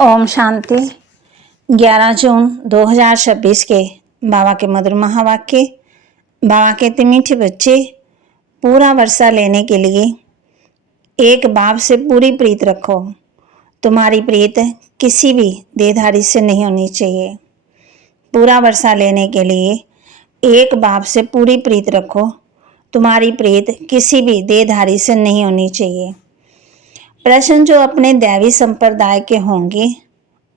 ओम शांति। 11 जून 2026 के बाबा के मधुर महावाक्य। बाबा कहते मीठे बच्चे, पूरा वर्षा लेने के लिए एक बाप से पूरी प्रीत रखो। तुम्हारी प्रीत किसी भी देहधारी से नहीं होनी चाहिए। पूरा वर्षा लेने के लिए एक बाप से पूरी प्रीत रखो। तुम्हारी प्रीत किसी भी देहधारी से नहीं होनी चाहिए। प्रश्न जो अपने दैवी संप्रदाय के होंगे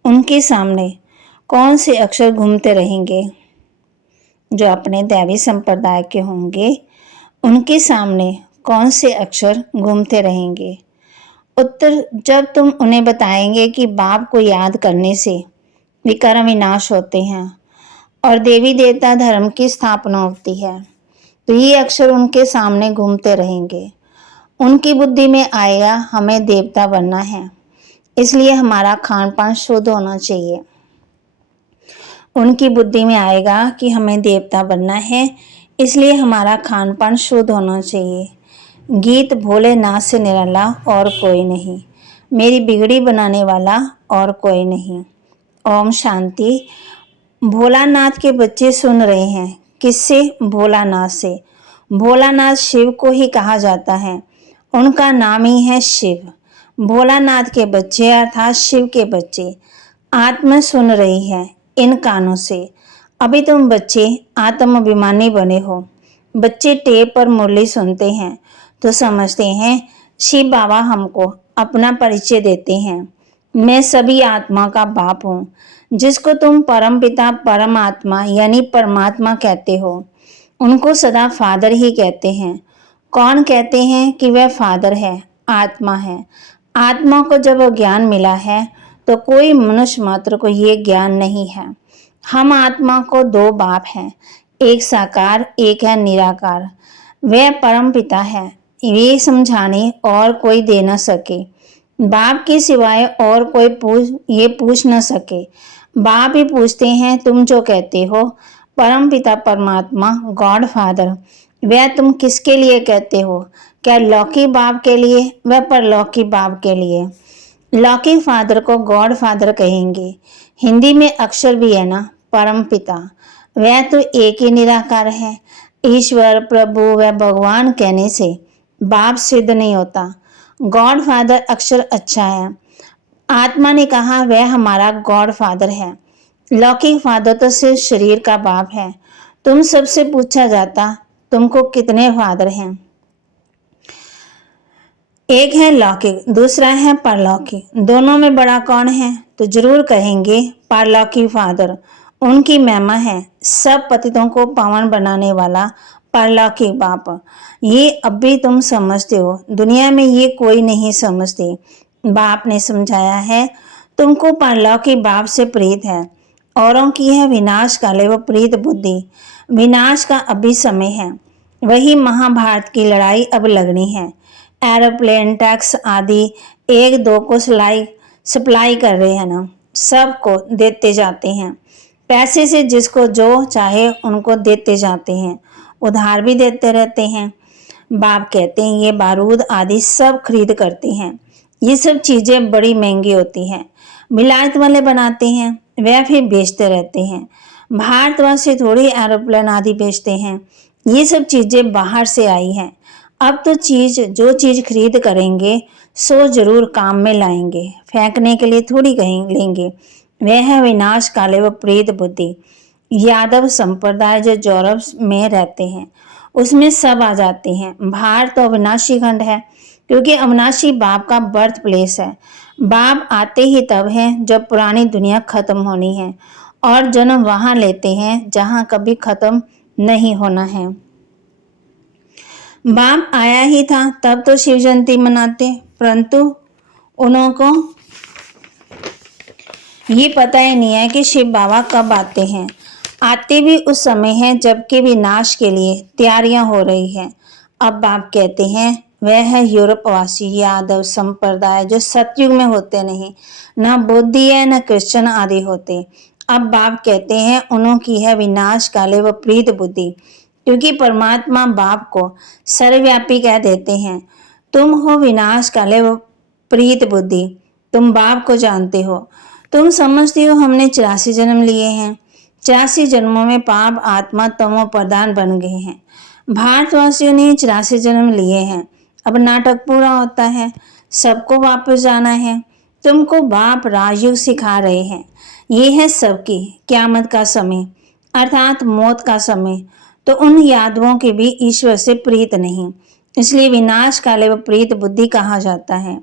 उनके सामने कौन से अक्षर घूमते रहेंगे? जो अपने दैवी संप्रदाय के होंगे उनके सामने कौन से अक्षर घूमते रहेंगे? उत्तर, जब तुम उन्हें बताएंगे कि बाप को याद करने से विकर्म विनाश होते हैं और देवी देवता धर्म की स्थापना होती है, तो ये अक्षर उनके सामने घूमते रहेंगे। उनकी बुद्धि में आएगा हमें देवता बनना है, इसलिए हमारा खान पान शुद्ध होना चाहिए। उनकी बुद्धि में आएगा कि हमें देवता बनना है, इसलिए हमारा खान पान शुद्ध होना चाहिए। गीत भोलेनाथ से निराला और कोई नहीं, मेरी बिगड़ी बनाने वाला और कोई नहीं। ओम शांति। भोलानाथ के बच्चे सुन रहे हैं। किससे? भोलानाथ से। भोलानाथ शिव को ही कहा जाता है, उनका नाम ही है शिव। भोलानाथ के बच्चे अर्थात शिव के बच्चे आत्मा सुन रही है इन कानों से। अभी तुम बच्चे आत्माभिमानी बने हो। बच्चे टेप पर मुरली सुनते हैं तो समझते हैं शिव बाबा हमको अपना परिचय देते हैं। मैं सभी आत्मा का बाप हूँ, जिसको तुम परम पिता परमात्मा यानी परमात्मा कहते हो, उनको सदा फादर ही कहते हैं। कौन कहते हैं कि वह फादर है? आत्मा है। आत्मा को जब ज्ञान मिला है तो कोई मनुष्य मात्र को ये ज्ञान नहीं है। हम आत्मा को दो बाप हैं, एक साकार एक है निराकार। वह परम पिता है, ये समझाने और कोई दे न सके। बाप के सिवाय और कोई पूछ न सके। बाप ही पूछते हैं तुम जो कहते हो परम पिता परमात्मा गॉड फादर, वह तुम किसके लिए कहते हो? क्या लौकिक बाप के लिए व परलौकिक बाप के लिए? लौकिक फादर को गॉड फादर कहेंगे। हिंदी में अक्षर भी है ना, परम पिता। वह तो एक ही निराकार है। ईश्वर प्रभु व भगवान कहने से बाप सिद्ध नहीं होता। गॉड फादर अक्षर अच्छा है। आत्मा ने कहा वह हमारा गॉड फादर है। लौकिक फादर तो सिर्फ शरीर का बाप है। तुम सबसे पूछा जाता तुमको कितने फादर हैं? एक है लौकिक, दूसरा है परलौकिक। दोनों में बड़ा कौन है? तो जरूर कहेंगे परलौकिक फादर। उनकी महिमा है सब पतितों को पावन बनाने वाला परलौकिक बाप। ये अब भी तुम समझते हो, दुनिया में ये कोई नहीं समझते। बाप ने समझाया है तुमको परलौकिक बाप से प्रीत है। औरों की है विनाश काले वो प्रीत बुद्धि। विनाश का अभी समय है। वही महाभारत की लड़ाई अब लगनी है। एरोप्लेन टैक्स आदि एक दो को सप्लाई कर रहे हैं ना, सबको देते जाते हैं। पैसे से जिसको जो चाहे उनको देते जाते हैं, उधार भी देते रहते हैं। बाप कहते हैं ये बारूद आदि सब खरीद करते हैं। ये सब चीजें बड़ी महंगी होती हैं। विलायत वाले बनाते हैं, वह फिर बेचते रहते हैं। भारतवासी थोड़ी एरोप्लेन आदि बेचते हैं। ये सब चीजें बाहर से आई हैं। अब तो जो चीज खरीद करेंगे सो जरूर काम में लाएंगे, फेंकने के लिए थोड़ी लेंगे। वह है विनाश काले व प्रेत बुद्धि। यादव संप्रदाय जो यूरोप में रहते हैं उसमें सब आ जाते हैं। भारत तो अविनाशी खंड है, क्योंकि अविनाशी बाप का बर्थ प्लेस है। बाप आते ही तब है जब पुरानी दुनिया खत्म होनी है और जन्म वहां लेते हैं जहां कभी खत्म नहीं होना है। बाप आया ही था तब तो शिव जयंती मनाते, परंतु उनको ये पता ही नहीं है कि शिव बाबा कब आते हैं। आते भी उस समय है जबकि विनाश के लिए तैयारियां हो रही हैं। अब बाप कहते हैं वह है यूरोपवासी यादव संप्रदाय जो सतयुग में होते नहीं, न बौद्धी है न क्रिश्चियन आदि होते। अब बाप कहते हैं उन्हों की है विनाश काले व प्रीत बुद्धि, क्योंकि परमात्मा बाप को सर्वव्यापी कह देते हैं। तुम हो विनाश काले व प्रीत बुद्धि, तुम बाप को जानते हो। तुम समझती हो हमने 84 जन्म लिए हैं। 84 जन्मों में पाप आत्मा तमो प्रधान बन गए हैं। भारतवासियों ने 84 जन्म लिए हैं। अब नाटक पूरा होता है, सबको वापस जाना है। तुमको बाप राजयोग सिखा रहे हैं। ये है सबकी क्यामत का समय अर्थात मौत का समय। तो उन यादवों के भी ईश्वर से प्रीत नहीं, इसलिए विनाश काले व प्रीत बुद्धि कहा जाता है।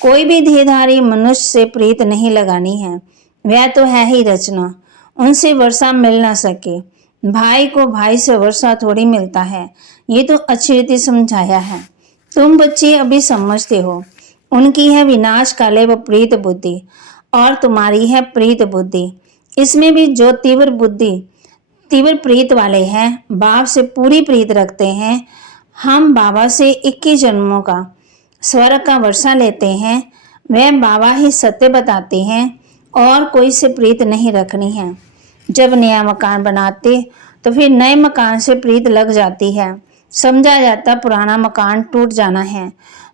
कोई भी देहधारी मनुष्य से प्रीत नहीं लगानी है, वह तो है ही रचना, उनसे वर्षा मिल ना सके। भाई को भाई से वर्षा थोड़ी मिलता है, ये तो अच्छी रीति समझाया है। तुम बच्चे अभी समझते हो। उनकी है विनाश काले व प्रीत बुद्धि और तुम्हारी है प्रीत बुद्धि। इसमें भी जो तीव्र प्रीत वाले हैं, बाप से पूरी प्रीत रखते हैं। हम बाबा से 21 जन्मों का स्वर्ग का वर्षा लेते हैं। वह बाबा ही सत्य बताते हैं और कोई से प्रीत नहीं रखनी है। जब नया मकान बनाते तो फिर नए मकान से प्रीत लग जाती है। समझा जाता पुराना मकान टूट जाना है,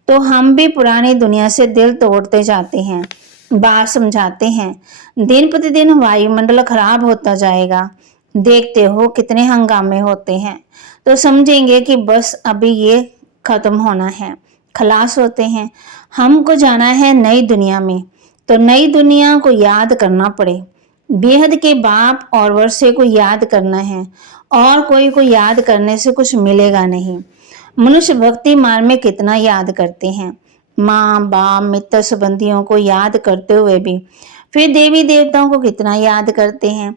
तो हम भी पुरानी दुनिया से दिल तोड़ते जाते हैं। बात समझाते हैं दिन प्रतिदिन वायुमंडल खराब होता जाएगा। देखते हो कितने हंगामे होते हैं, तो समझेंगे कि बस अभी ये खत्म होना है, खलास होते हैं। हमको जाना है नई दुनिया में, तो नई दुनिया को याद करना पड़े। बेहद के बाप और वर्षे को याद करना है, और कोई को याद करने से कुछ मिलेगा नहीं। मनुष्य भक्ति मार्ग में कितना याद करते हैं, माँ बाप मित्र संबंधियों को याद करते हुए भी फिर देवी देवताओं को कितना याद करते हैं।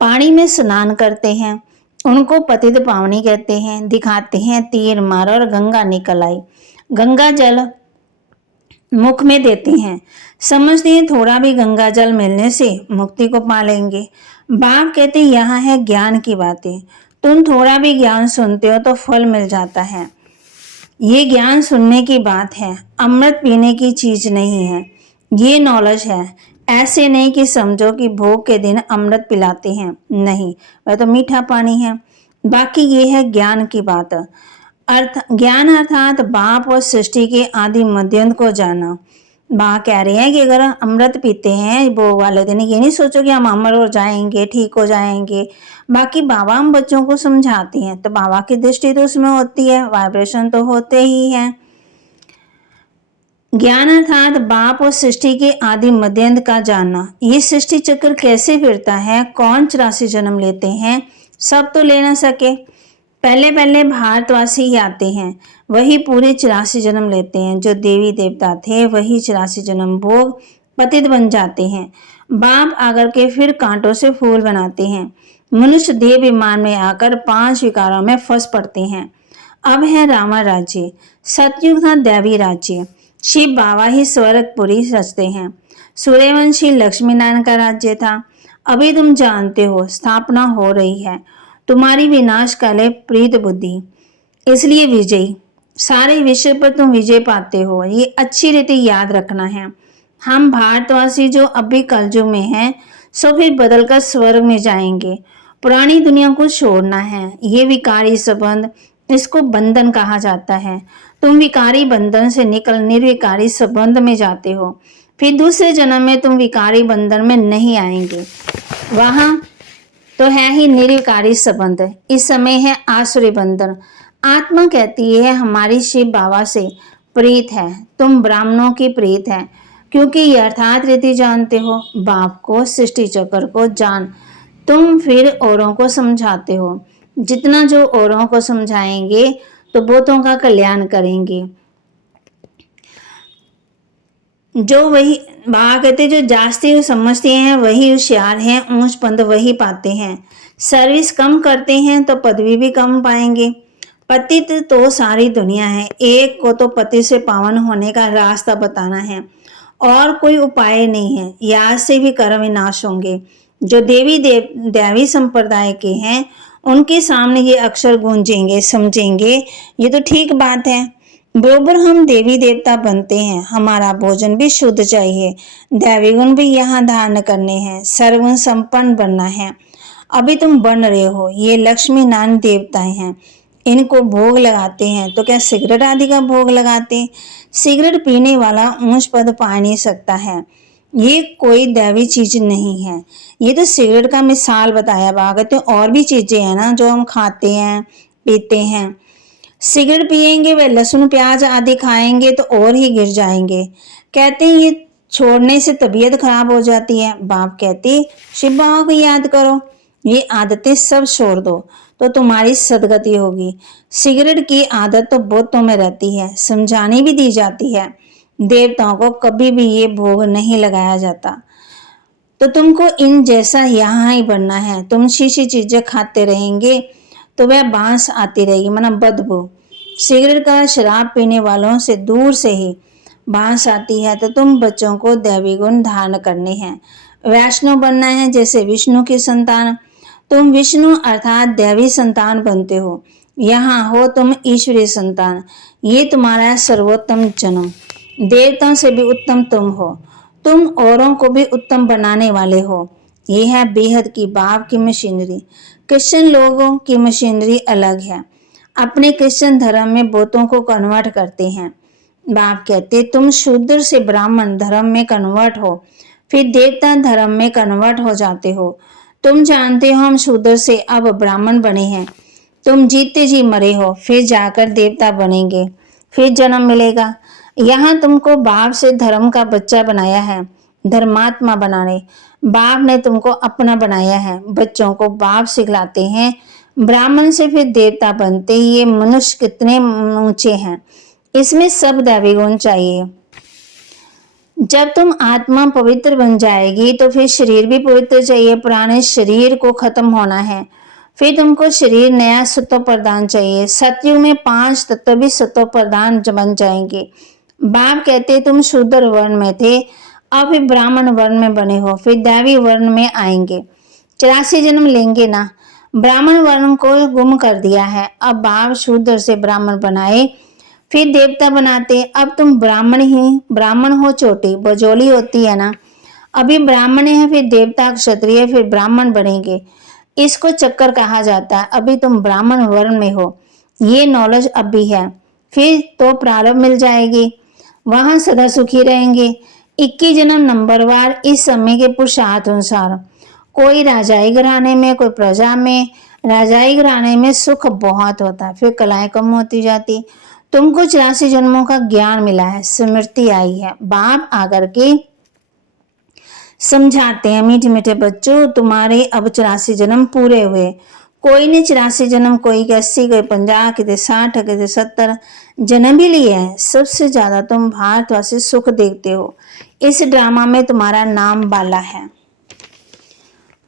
पानी में स्नान करते हैं, उनको पतित पावनी कहते हैं, दिखाते हैं तीर मार और गंगा निकल आई। गंगा जल मुख में देते हैं, समझते हैं थोड़ा भी गंगा जल मिलने से मुक्ति को पा लेंगे। बाप कहते यहाँ है ज्ञान की बातें, तुम थोड़ा भी ज्ञान सुनते हो तो फल मिल जाता है। ये ज्ञान सुनने की बात है, अमृत पीने की चीज नहीं है। ये नॉलेज है, ऐसे नहीं कि समझो कि भोग के दिन अमृत पिलाते हैं, नहीं, वह तो मीठा पानी है। बाकी ये है ज्ञान की बात। ज्ञान अर्थात बाप और सृष्टि के आदि मध्यंत को जाना। माँ कह रहे हैं कि अगर अमृत पीते हैं वो वाले दिन, ये नहीं सोचो कि हम अमर हो जाएंगे, ठीक हो जाएंगे। बाकी बाबा हम बच्चों को समझाते हैं, तो बाबा की दृष्टि तो उसमें होती है, वाइब्रेशन तो होते ही है। ज्ञान अर्थात बाप और सृष्टि के आदि मध्यंत का जानना। ये सृष्टि चक्र कैसे फिरता है, कौन 84 जन्म लेते हैं, सब तो ले ना सके। पहले पहले भारतवासी ही आते हैं, वही पूरे 84 जन्म लेते हैं। जो देवी देवता थे वही 84 जन्म भोग पतित बन जाते हैं। बाप आकर के फिर कांटों से फूल बनाते हैं। मनुष्य देह विमान में आकर 5 विकारों में फंस पड़ते हैं। अब है रामा राज्य, सतयुग था दैवी राज्य। शिव बाबा ही स्वर्गपुरी रचते हैं। सूर्यवंशी लक्ष्मी नारायण का राज्य था। अभी तुम जानते हो स्थापना हो रही है तुम्हारी विनाश काले प्रीत बुद्धि, इसलिए विजयी। सारे विश्व पर तुम विजय पाते हो, ये अच्छी रीति याद रखना है। हम भारतवासी जो अभी कलयुग में हैं, सो फिर बदलकर स्वर्ग में जाएंगे। पुरानी दुनिया को छोड़ना है। ये विकारी संबंध, इसको बंधन कहा जाता है। तुम विकारी बंधन से निकल निर्विकारी संबंध में जाते हो। फिर दूसरे जन्म में तुम विकारी बंधन में नहीं आएंगे, वहां तो है ही निर्विकारी संबंध। इस समय है आसुरी बंधन। आत्मा कहती है हमारी शिव बाबा से प्रीत है, तुम ब्राह्मणों की प्रीत है, क्योंकि यथार्थ रीति जानते हो। बाप को सृष्टि चक्र को जान, तुम फिर औरों को समझाते हो। जितना जो औरों को समझाएंगे तो बहुतों का कल्याण करेंगे। जो वही बाबा कहते जो जास्ती समझते हैं वही होशियार हैं, ऊंच पद वही पाते हैं। सर्विस कम करते हैं तो पदवी भी कम पाएंगे। पतित तो सारी दुनिया है, एक को तो पति से पावन होने का रास्ता बताना है, और कोई उपाय नहीं है। याद से भी कर्म विनाश होंगे। जो दैवी संप्रदाय के हैं उनके सामने ये अक्षर गूंजेंगे, समझेंगे ये तो ठीक बात है। बरोबर हम देवी देवता बनते हैं, हमारा भोजन भी शुद्ध चाहिए, दैवी गुण भी यहाँ धारण करने हैं, सर्वगुण संपन्न बनना है। अभी तुम बन रहे हो। ये लक्ष्मी नारायण देवताएं हैं, इनको भोग लगाते हैं तो क्या सिगरेट आदि का भोग लगाते? सिगरेट पीने वाला ऊंच पद पा नहीं सकता है। ये कोई दैवी चीज नहीं है। ये तो सिगरेट का मिसाल बताया भागवत में, और भी चीजें हैं ना जो हम खाते हैं पीते हैं। सिगरेट पिएंगे व लहसुन प्याज आदि खाएंगे तो और ही गिर जाएंगे। कहते हैं ये छोड़ने से तबीयत खराब हो जाती है। बाप कहती शिव बाबा को याद करो, ये आदतें सब छोड़ दो तो तुम्हारी सदगति होगी। सिगरेट की आदत तो बहुतों में रहती है, समझानी भी दी जाती है। देवताओं को कभी भी ये भोग नहीं लगाया जाता। तो तुमको इन जैसा यहाँ ही बनना है। तुम शीशी चीजें खाते रहेंगे तो वह बांस आती रहेगी, माना बदबू। सिगरेट का शराब पीने वालों से दूर से ही बांस आती है। तो तुम बच्चों को दैवी गुण धारण करने हैं, वैष्णव बनना है जैसे विष्णु की संतान। तुम विष्णु अर्थात दैवी संतान बनते हो। यहाँ हो तुम ईश्वरीय संतान। ये तुम्हारा सर्वोत्तम जन्म। देवताओं से भी उत्तम तुम हो। तुम औरों को भी उत्तम बनाने वाले हो। ये है बेहद की बाप की मशीनरी। क्रिश्चियन लोगों की मशीनरी अलग है। अपने क्रिश्चियन धर्म में बहुतों को कन्वर्ट करते हैं। बाप कहते तुम शूद्र से ब्राह्मण धर्म में कन्वर्ट हो, फिर देवता धर्म में कन्वर्ट हो जाते हो। तुम जानते हो हम शूद्र से अब ब्राह्मण बने हैं। तुम जीते जी मरे हो, फिर जाकर देवता बनेंगे, फिर जन्म मिलेगा। यहाँ तुमको बाप से धर्म का बच्चा बनाया है, धर्मात्मा बनाने। बाप ने तुमको अपना बनाया है। बच्चों को बाप सिखलाते हैं, ब्राह्मण से फिर देवता बनते। ये मनुष्य कितने ऊंचे हैं, इसमें सब दैवी गुण चाहिए। जब तुम आत्मा पवित्र बन जाएगी तो फिर शरीर भी पवित्र चाहिए। पुराने शरीर को खत्म होना है, फिर तुमको शरीर नया सत्व प्रदान चाहिए। सतयुग में 5 तत्व भी सत्व प्रदान बन जाएंगे। बाप कहते तुम शूद्र वर्ण में थे, अब फिर ब्राह्मण वर्ण में बने हो, फिर दैवी वर्ण में आएंगे। 84 जन्म लेंगे ना। ब्राह्मण वर्ण को गुम कर दिया है, अब बाप शूद्र से ब्राह्मण बनाए, फिर देवता बनाते। अब तुम ब्राह्मण हो, चोटी बजोली होती है ना। अभी ब्राह्मण है, फिर देवता क्षत्रिय, फिर ब्राह्मण बनेंगे। इसको चक्कर कहा जाता है। अभी तुम ब्राह्मण वर्ण में हो, ये नॉलेज अब भी है। फिर तो प्रारंभ मिल जाएगी, वहां सदा सुखी रहेंगे। 21 जन्म नंबरवार इस समय के पुरुषार्थ अनुसार। कोई राजाई घराने में, कोई प्रजा में। राजाई घराने में सुख बहुत होता है, फिर कलाएं कम होती जाती। तुमको 84 जन्मों का ज्ञान मिला है, स्मृति आई है। बाप आकर के समझाते हैं मीठे मीठे बच्चों, तुम्हारे अब 84 जन्म पूरे हुए। कोई ने 84 जन्म, कोई 80, कोई 50, किसी 60, किसी 70 जन्म भी लिए हैं। सबसे ज्यादा तुम भारतवासी सुख देखते हो। इस ड्रामा में तुम्हारा नाम बाला है।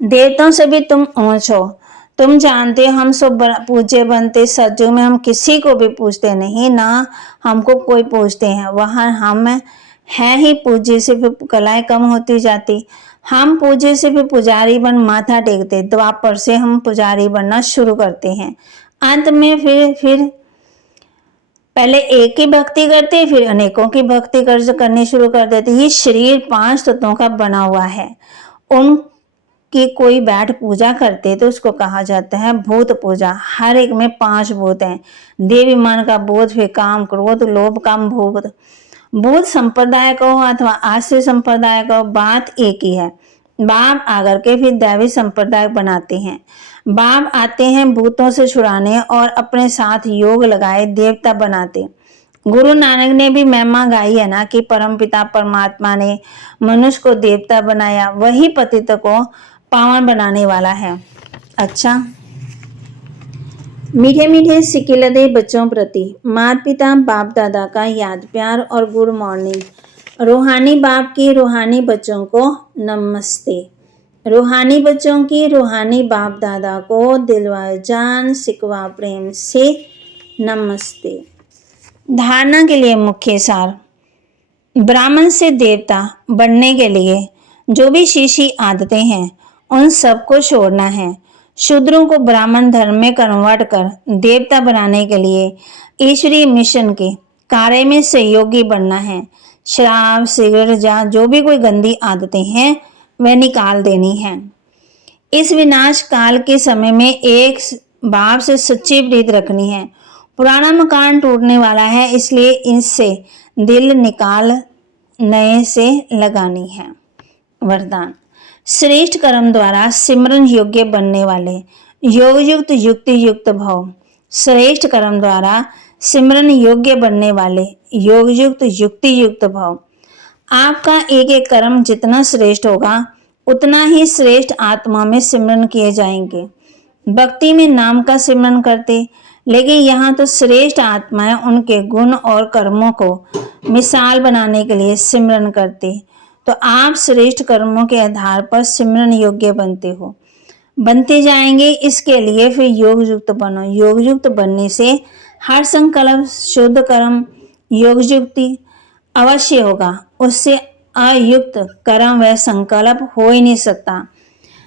देवताओं से भी तुम ऊंच हो। तुम जानते हो हम सब पूज्य बनते। सत्युग में हम किसी को भी पूछते नहीं, ना हमको कोई पूछते हैं। वहां हम है ही पूज्य से फिर कलाएं कम होती जाती। हम पूज्य से फिर पुजारी बन माथा टेकते। द्वापर से हम पुजारी बनना शुरू करते हैं। अंत में फिर पहले एक की भक्ति करते, फिर अनेकों की भक्ति करनी शुरू कर देते। ये शरीर 5 तत्वों का बना हुआ है। उनकी कोई बैठ पूजा करते तो उसको कहा जाता है भूत पूजा। हर एक में 5 भूत हैं। देवी मन का बोध, फिर काम, क्रोध, लोभ, काम, भूत। भूत संप्रदाय को अथवा आश्रय संप्रदाय को, बात एक ही है। बाप आकर के फिर दैवी संप्रदाय बनाते हैं। बाप आते हैं भूतों से छुड़ाने और अपने साथ योग लगाए देवता बनाते। गुरु नानक ने भी महिमा गाई है ना कि परमपिता परमात्मा ने मनुष्य को देवता बनाया, वही पतित को पावन बनाने वाला है। अच्छा, मीठे मीठे सिकिलदे बच्चों प्रति माता पिता बाप दादा का याद प्यार और गुड मॉर्निंग। रूहानी बाप की रूहानी बच्चों को नमस्ते। रूहानी बच्चों की रूहानी बाप दादा को दिलवा जान सिकवा प्रेम से नमस्ते। धारणा के लिए मुख्य सार। ब्राह्मण से देवता बनने के लिए जो भी शीशी आदतें हैं उन सबको छोड़ना है। शूद्रों को ब्राह्मण धर्म में कन्वर्ट कर देवता बनाने के लिए ईश्वरीय मिशन के कार्य में सहयोगी बनना है। शराब, सिगरेट या जो भी कोई गंदी आदतें हैं वह निकाल देनी है। इस विनाश काल के समय में एक बाप से सच्ची प्रीत रखनी है। पुराना मकान टूटने वाला है, इसलिए इससे दिल निकाल नए से लगानी है। वरदान। श्रेष्ठ कर्म द्वारा सिमरन योग्य बनने वाले योग युक्त युक्ति युक्त भव। श्रेष्ठ कर्म द्वारा सिमरन योग्य बनने वाले योग युक्त युक्ति युक्त भव। आपका एक एक कर्म जितना श्रेष्ठ होगा उतना ही श्रेष्ठ आत्मा में सिमरन किए जाएंगे। भक्ति में नाम का सिमरन करते, लेकिन यहाँ तो श्रेष्ठ आत्माएं उनके गुण और कर्मों को मिसाल बनाने के लिए सिमरन करते। तो आप श्रेष्ठ कर्मों के आधार पर सिमरन योग्य बनते जाएंगे। इसके लिए फिर योग युक्त बनो। योग युक्त बनने से हर संकल्प शुद्ध कर्म योग युक्ति अवश्य होगा, उससे अयुक्त कर्म व संकल्प हो ही नहीं सकता।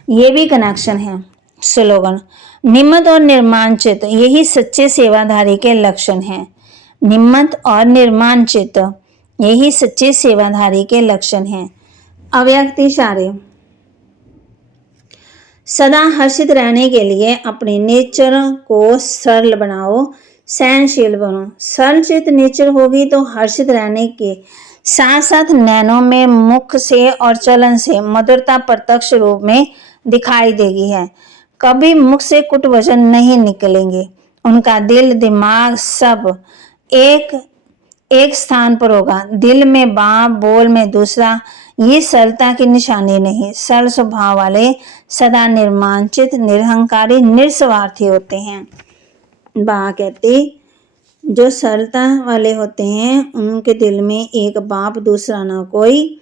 ये भी कनेक्शन है। स्लोगन। निम्मत और निर्माण चित्त यही सच्चे सेवाधारी के लक्षण हैं। निम्मत और निर्माण चित्त यही सच्चे सेवाधारी के लक्षण हैं। अव्यक्त इशारे। सदा हर्षित रहने के लिए अपने नेचर को सरल बनाओ, सहनशील बनो। सरल चित्त नेचर होगी तो हर्षित रहने के साथ साथ नैनों में मुख से और चलन से मधुरता प्रत्यक्ष रूप में दिखाई देगी है। कभी मुख से कुट वचन नहीं निकलेंगे। उनका दिल दिमाग सब एक स्थान पर होगा। दिल में बाप बोल में दूसरा, ये सरलता की निशानी नहीं। सरल स्वभाव वाले सदा निर्माणचित निरहंकारी निस्वार्थी होते हैं। बा कहते जो सरलता वाले होते हैं उनके दिल में एक बाप दूसरा ना कोई।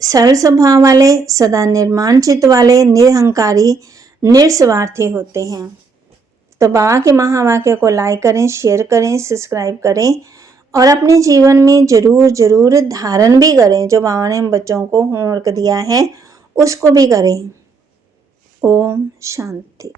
सरल स्वभाव वाले सदा निर्माणचित वाले निरहंकारी निस्वार्थी होते हैं। तो बाबा के महावाक्य को लाइक करें, शेयर करें, सब्सक्राइब करें और अपने जीवन में जरूर धारण भी करें। जो बाबा ने हम बच्चों को होमवर्क दिया है उसको भी करें। ओम शांति।